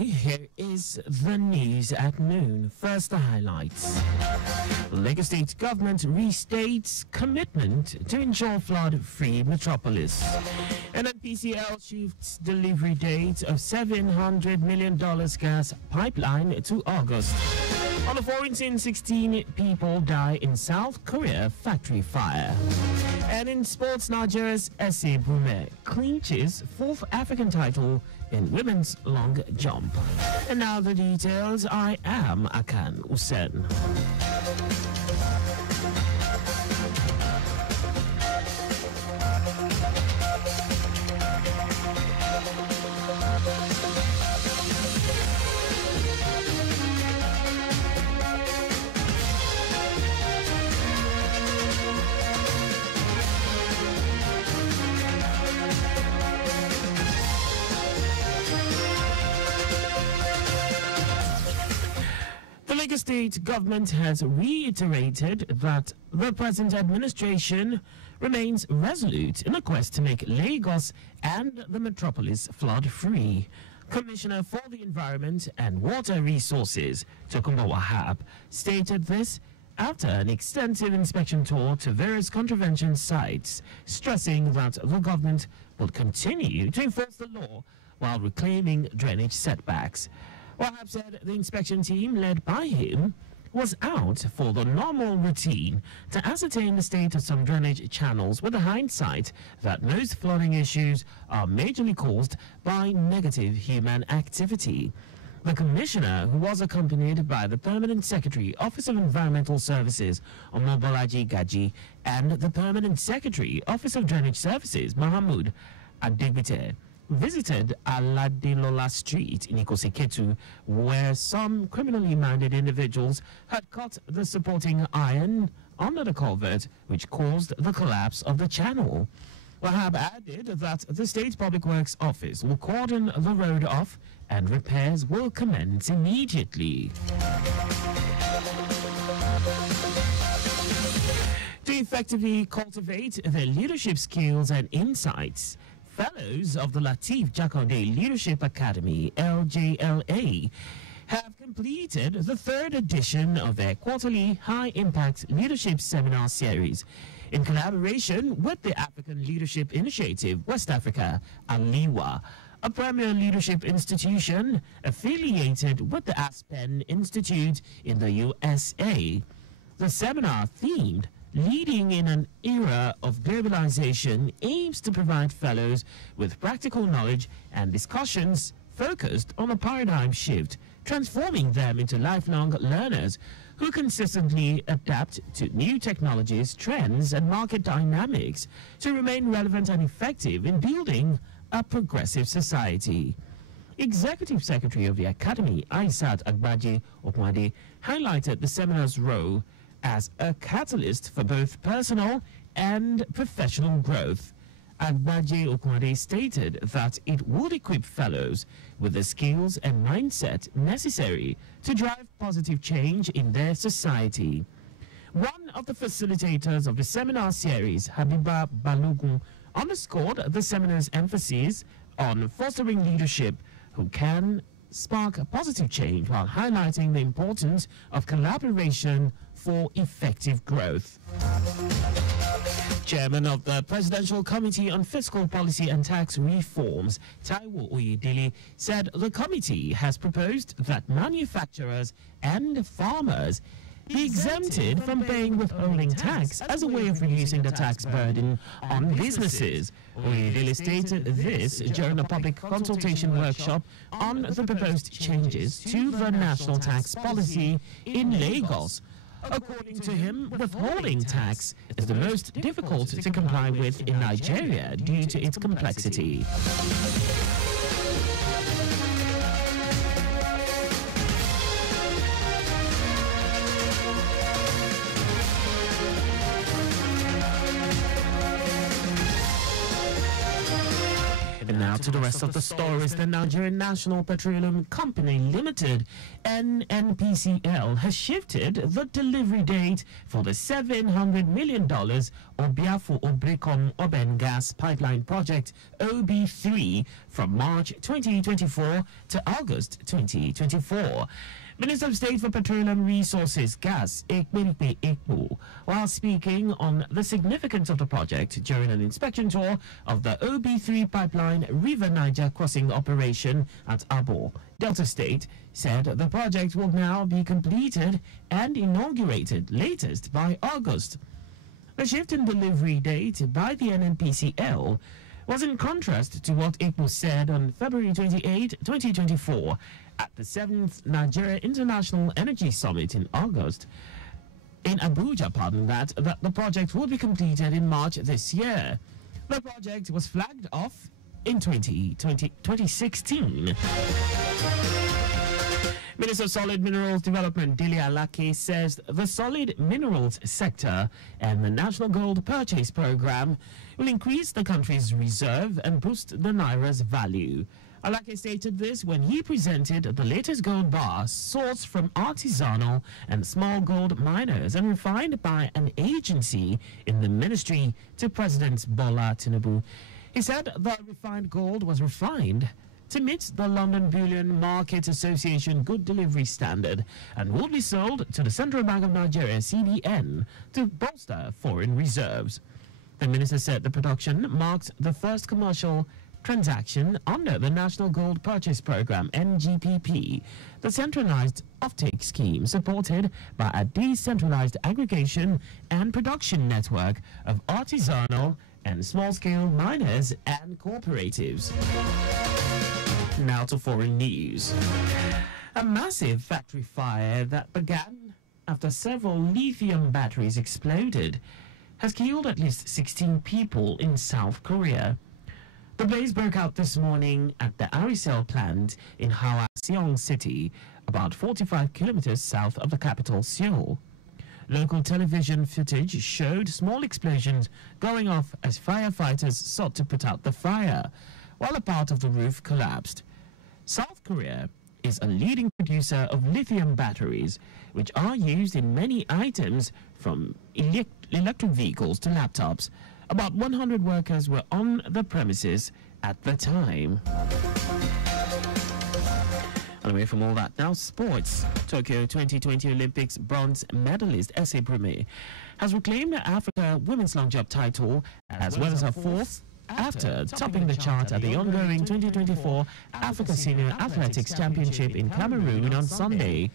Here is the news at noon. First, the highlights. Lagos State government restates commitment to ensure flood-free metropolis. NNPCL shifts delivery date of $700 million gas pipeline to August. On the foreign scene, 16 people die in South Korea factory fire. And in sports, Nigeria's Essie Brume clinches fourth African title in women's long jump. And now the details. I am Akan Usen. The Lagos State government has reiterated that the present administration remains resolute in a quest to make Lagos and the metropolis flood-free. Commissioner for the Environment and Water Resources, Tokunbo Wahab, stated this after an extensive inspection tour to various contravention sites, stressing that the government will continue to enforce the law while reclaiming drainage setbacks. Wahab said the inspection team led by him was out for the normal routine to ascertain the state of some drainage channels with the hindsight that most flooding issues are majorly caused by negative human activity. The commissioner, who was accompanied by the Permanent Secretary, Office of Environmental Services, Omobolaji Gaji, and the Permanent Secretary, Office of Drainage Services, Mahamoud Adegbite, visited Aladilola Street in Ikoseketu, where some criminally minded individuals had cut the supporting iron under the culvert, which caused the collapse of the channel. Wahab added that the State Public Works Office will cordon the road off and repairs will commence immediately. To effectively cultivate their leadership skills and insights, fellows of the Lateef Jakonde Leadership Academy, LJLA, have completed the third edition of their quarterly high-impact leadership seminar series in collaboration with the African Leadership Initiative West Africa, ALIWA, a premier leadership institution affiliated with the Aspen Institute in the USA. The seminar, themed Leading in an Era of Globalization, aims to provide fellows with practical knowledge and discussions focused on a paradigm shift, transforming them into lifelong learners who consistently adapt to new technologies, trends, and market dynamics to remain relevant and effective in building a progressive society. Executive Secretary of the Academy, Aisat Agbaje Okwade, highlighted the seminar's role as a catalyst for both personal and professional growth. Agbaje Okwade stated that it would equip fellows with the skills and mindset necessary to drive positive change in their society. One of the facilitators of the seminar series, Habiba Balogun, underscored the seminar's emphasis on fostering leadership who can spark a positive change while highlighting the importance of collaboration for effective growth. Chairman of the Presidential Committee on Fiscal Policy and Tax Reforms, Taiwo Oyedele, said the committee has proposed that manufacturers and farmers be exempted from paying withholding tax as a way of reducing the tax burden on businesses. Oyedele stated this during a public consultation workshop on the proposed changes to the national tax policy in Lagos. According to him, withholding tax is the most difficult to comply with in Nigeria due to its complexity. And now to the rest of the stories. The Nigerian National Petroleum Company Limited, NNPCL, has shifted the delivery date for the $700 million Obiafo Obrekom Oben Gas Pipeline Project, OB3, from March 2024 to August 2024. Minister of State for Petroleum Resources, Gas, Ekperipe Ekpo, while speaking on the significance of the project during an inspection tour of the OB3 pipeline River Niger crossing operation at Abo, Delta State, said the project will now be completed and inaugurated latest by August. The shift in delivery date by the NNPCL was in contrast to what Ekpo said on February 28, 2024, at the 7th Nigeria International Energy Summit in Abuja, that the project will be completed in March this year. The project was flagged off in 2016. Minister of Solid Minerals Development, Dele Alake, says the solid minerals sector and the National Gold Purchase Program will increase the country's reserve and boost the Naira's value. Alake stated this when he presented the latest gold bar sourced from artisanal and small gold miners and refined by an agency in the ministry to President Bola Tinubu. He said the refined gold was refined to meet the London Bullion Market Association Good Delivery Standard and will be sold to the Central Bank of Nigeria, CBN, to bolster foreign reserves. The minister said the production marked the first commercial transaction under the National Gold Purchase Program, NGPP, the centralized offtake scheme supported by a decentralized aggregation and production network of artisanal and small-scale miners and cooperatives. Now to foreign news. A massive factory fire that began after several lithium batteries exploded has killed at least 16 people in South Korea. The blaze broke out this morning at the Arisel plant in Hwaseong City, about 45 kilometers south of the capital, Seoul. Local television footage showed small explosions going off as firefighters sought to put out the fire, while a part of the roof collapsed. South Korea is a leading producer of lithium batteries, which are used in many items from electric vehicles to laptops. About 100 workers were on the premises at the time. And away from all that, now sports. Tokyo 2020 Olympics bronze medalist Ese Brume has reclaimed the Africa women's long jump title as well as her fourth after topping the chart at the ongoing 2024 Africa Senior Athletics Championship in Cameroon on Sunday.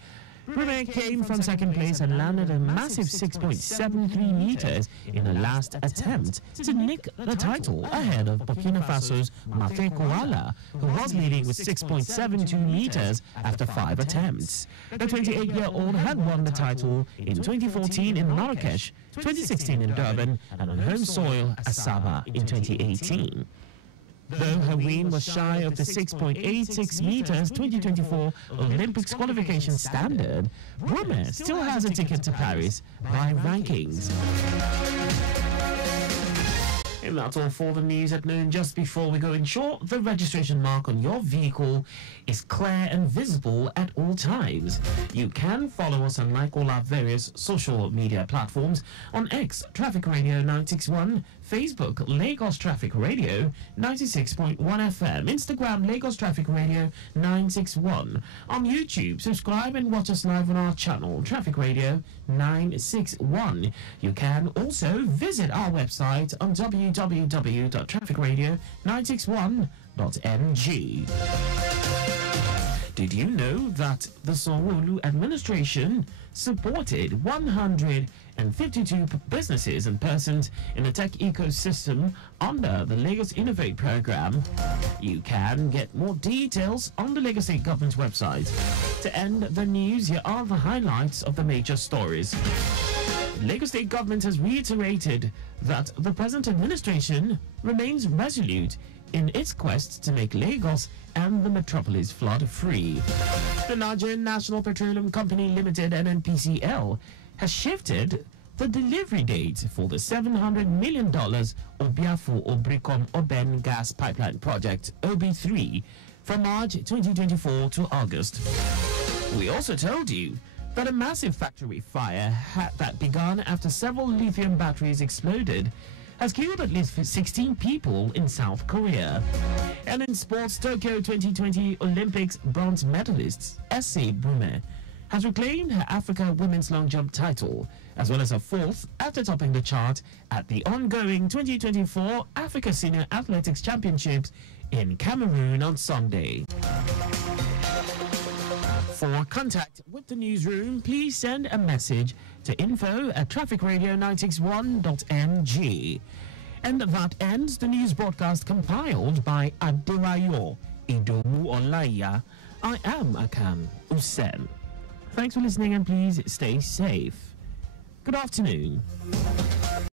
Brume came from second place and landed a massive 6.73 meters in her last attempt to nick the title ahead of Burkina Faso's Mafe Koala, who was leading with 6.72 meters after 5 attempts. The 28-year-old had won the title in 2014 in Marrakesh, 2016 in Durban, and on home soil, Asaba, in 2018. Though her win was shy of the 6.86 meters 2024 Olympics qualification standard, Brume still has a ticket to Paris by rankings. And that's all for the news at noon. Just before we go, ensure the registration mark on your vehicle is clear and visible at all times. You can follow us on like all our various social media platforms on X, Traffic Radio 961, Facebook, Lagos Traffic Radio 96.1 FM, Instagram, Lagos Traffic Radio 961. On YouTube, subscribe and watch us live on our channel, Traffic Radio 961. You can also visit our website on www.trafficradio961.ng. Did you know that the Sanwo-Olu administration supported 152 businesses and persons in the tech ecosystem under the Lagos Innovate program? You can get more details on the Lagos State Government's website. To end the news, here are the highlights of the major stories. The Lagos State Government has reiterated that the present administration remains resolute in its quest to make Lagos and the metropolis flood-free. The Nigerian National Petroleum Company Limited, NNPCL, has shifted the delivery date for the $700 million Obiafo Obricom Oben gas pipeline project, OB3, from March 2024 to August. We also told you that a massive factory fire that began after several lithium batteries exploded has killed at least 16 people in South Korea. And in sports, Tokyo 2020 Olympics bronze medalist Essie Brume has reclaimed her Africa women's long jump title, as well as a fourth after topping the chart at the ongoing 2024 Africa Senior Athletics Championships in Cameroon on Sunday. For contact with the newsroom, please send a message to info@trafficradio961.ng. And that ends the news broadcast compiled by Adirayo Idomu Olaya. I am Akan Usen. Thanks for listening and please stay safe. Good afternoon.